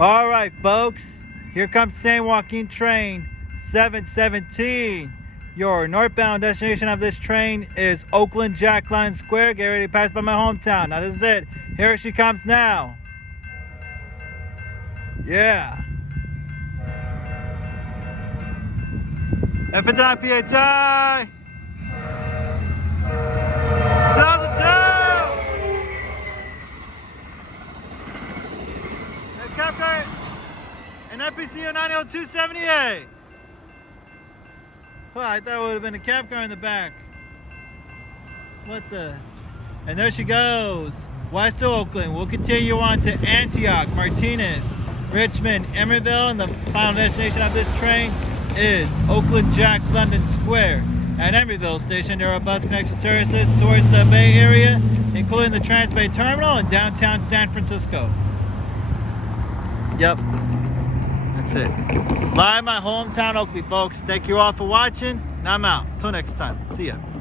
All right, folks, here comes San Joaquin train 717. Your northbound destination of this train is Oakland Jack London Square. Get ready to pass by my hometown. Now this is it. Here she comes now. Yeah. F9 PHI 2002. The cab car and NPCU 90278. Well, I thought it would have been a cab car in the back. What the? And there she goes. West to Oakland. We'll continue on to Antioch, Martinez, Richmond, Emeryville, and the final destination of this train is Oakland Jack London Square. At Emeryville Station, there are bus connection services towards the Bay Area, including the Transbay Terminal in downtown San Francisco. Yep. That's it. Live my hometown Oakley, folks. Thank you all for watching, and I'm out. Until next time. See ya.